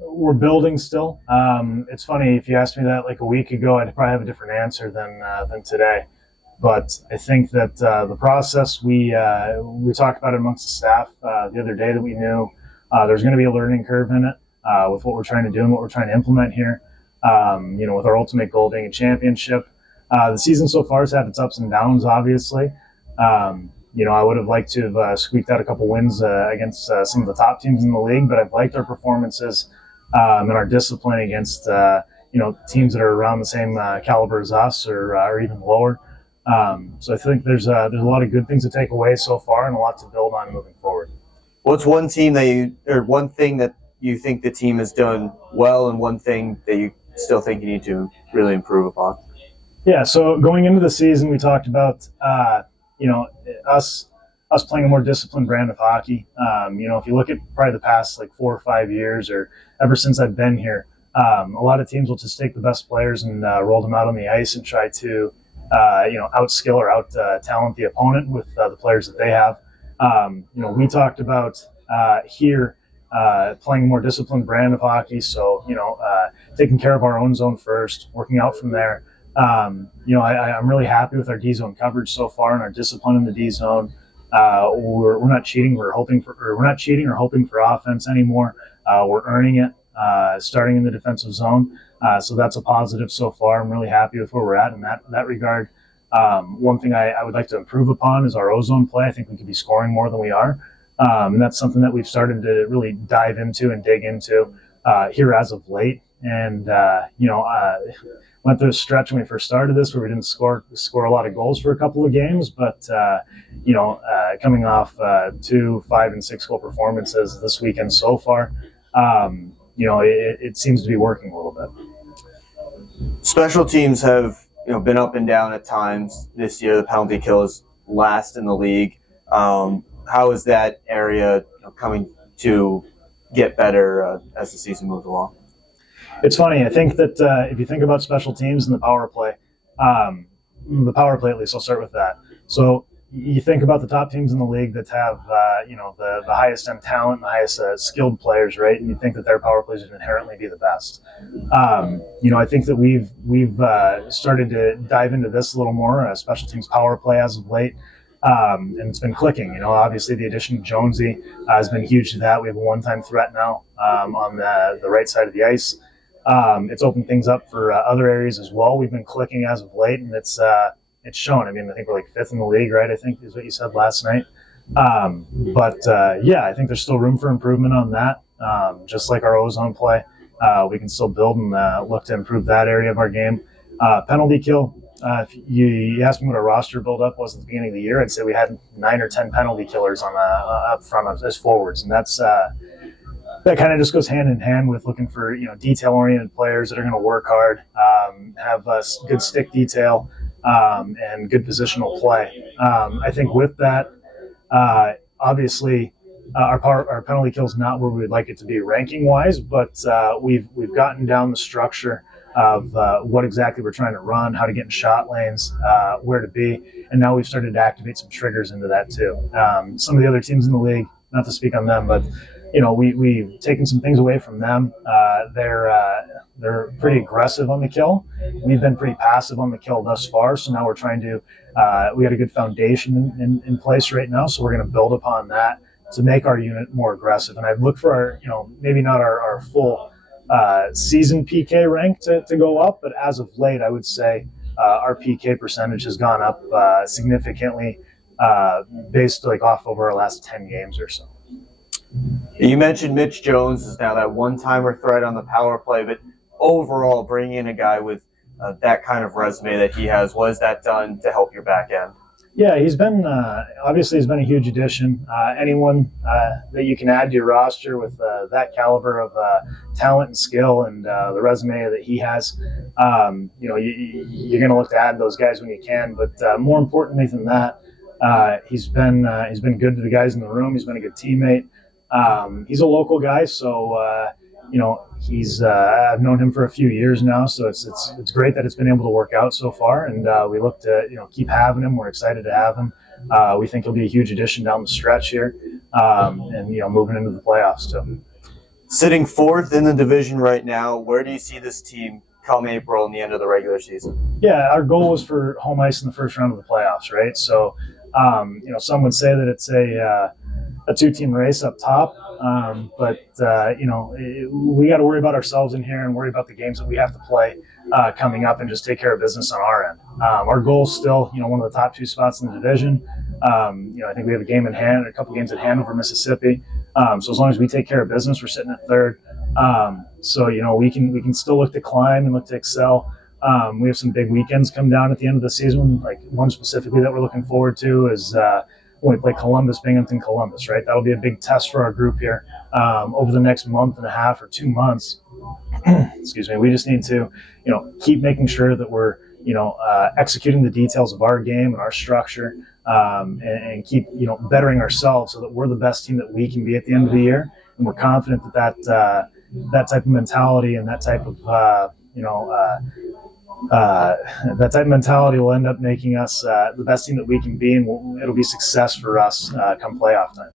we're building still. It's funny, if you asked me that like a week ago, I'd probably have a different answer than today. But I think that the process we talked about it amongst the staff the other day, that we knew there's going to be a learning curve in it with what we're trying to do and what we're trying to implement here. With our ultimate goal being a championship. The season so far has had its ups and downs, obviously. I would have liked to have squeaked out a couple wins against some of the top teams in the league, but I've liked our performances and our discipline against teams that are around the same caliber as us, or even lower. So I think there's a lot of good things to take away so far and a lot to build on moving forward. What's one thing that you think the team has done well, and one thing that you still think you need to really improve upon? Yeah, so going into the season, we talked about us playing a more disciplined brand of hockey. If you look at probably the past like 4 or 5 years, or ever since I've been here, a lot of teams will just take the best players and roll them out on the ice and try to outskill or out talent the opponent with the players that they have. We talked about here playing a more disciplined brand of hockey. So, taking care of our own zone first, working out from there. I'm really happy with our D zone coverage so far and our discipline in the D zone. We're not cheating. We're not cheating or hoping for offense anymore. We're earning it, starting in the defensive zone. So that's a positive so far. I'm really happy with where we're at in that regard. One thing I would like to improve upon is our ozone play. I think we could be scoring more than we are. And that's something that we've started to really dive into and dig into here as of late. And, went through a stretch when we first started this where we didn't score a lot of goals for a couple of games. But, coming off 2, 5, and 6 goal performances this weekend so far, it seems to be working a little bit. Special teams have been up and down at times this year. The penalty kill is last in the league. How is that area coming to get better as the season moves along? It's funny. I think that if you think about special teams and the power play at least, I'll start with that. So you think about the top teams in the league that have the highest end talent and the highest skilled players, right? And you think that their power plays would inherently be the best. I think that we've started to dive into this a little more, special teams power play as of late. And it's been clicking. Obviously the addition of Jonesy has been huge to that. We have a one-time threat now on the right side of the ice. It's opened things up for other areas as well. We've been clicking as of late, and it's shown. I think we're like 5th in the league, right? I think is what you said last night. I think there's still room for improvement on that. Just like our ozone play, we can still build and look to improve that area of our game. Penalty kill. If you asked me what our roster build-up was at the beginning of the year, I'd say we had 9 or 10 penalty killers on up front as forwards, and that kind of just goes hand in hand with looking for detail-oriented players that are going to work hard, have good stick detail, and good positional play. I think with that, obviously, our penalty kill is not where we'd like it to be ranking-wise, but we've gotten down the structure of what exactly we're trying to run, how to get in shot lanes, where to be, and now we've started to activate some triggers into that too. Some of the other teams in the league, not to speak on them, but we've taken some things away from them. They're pretty aggressive on the kill. We've been pretty passive on the kill thus far, so now we're trying to we got a good foundation in place right now, so we're going to build upon that to make our unit more aggressive. And I'd look for our maybe not our full season PK rank to go up, but as of late, I would say our PK percentage has gone up significantly based off over our last 10 games or so. You mentioned Mitch Jones is now that one-timer threat on the power play, but overall, bringing in a guy with that kind of resume that he has, what has that done to help your back end? Yeah, he's been obviously a huge addition. Anyone that you can add to your roster with that caliber of talent and skill and the resume that he has, you're going to look to add those guys when you can. But more importantly than that, he's been good to the guys in the room. He's been a good teammate. He's a local guy, so he's I've known him for a few years now, so it's great that it's been able to work out so far, and we look to keep having him. We're excited to have him. We think he'll be a huge addition down the stretch here, and moving into the playoffs too. Sitting fourth in the division right now, where do you see this team come April and the end of the regular season? Yeah, our goal was for home ice in the first round of the playoffs, right? So, some would say that it's a two-team race up top, but we got to worry about ourselves in here and worry about the games that we have to play coming up, and just take care of business on our end. Our goal is still, one of the top two spots in the division. I think we have a couple games at hand over Mississippi. So as long as we take care of business, we're sitting at third. We can still look to climb and look to excel. We have some big weekends come down at the end of the season. Like one specifically that we're looking forward to is when we play Columbus, Binghamton, Columbus. Right, that'll be a big test for our group here over the next month and a half or 2 months. Excuse me. We just need to, keep making sure that we're, executing the details of our game and our structure, and keep, bettering ourselves so that we're the best team that we can be at the end of the year. And we're confident that type of mentality and that type of, that type of mentality will end up making us the best team that we can be, and it'll be success for us come playoff time.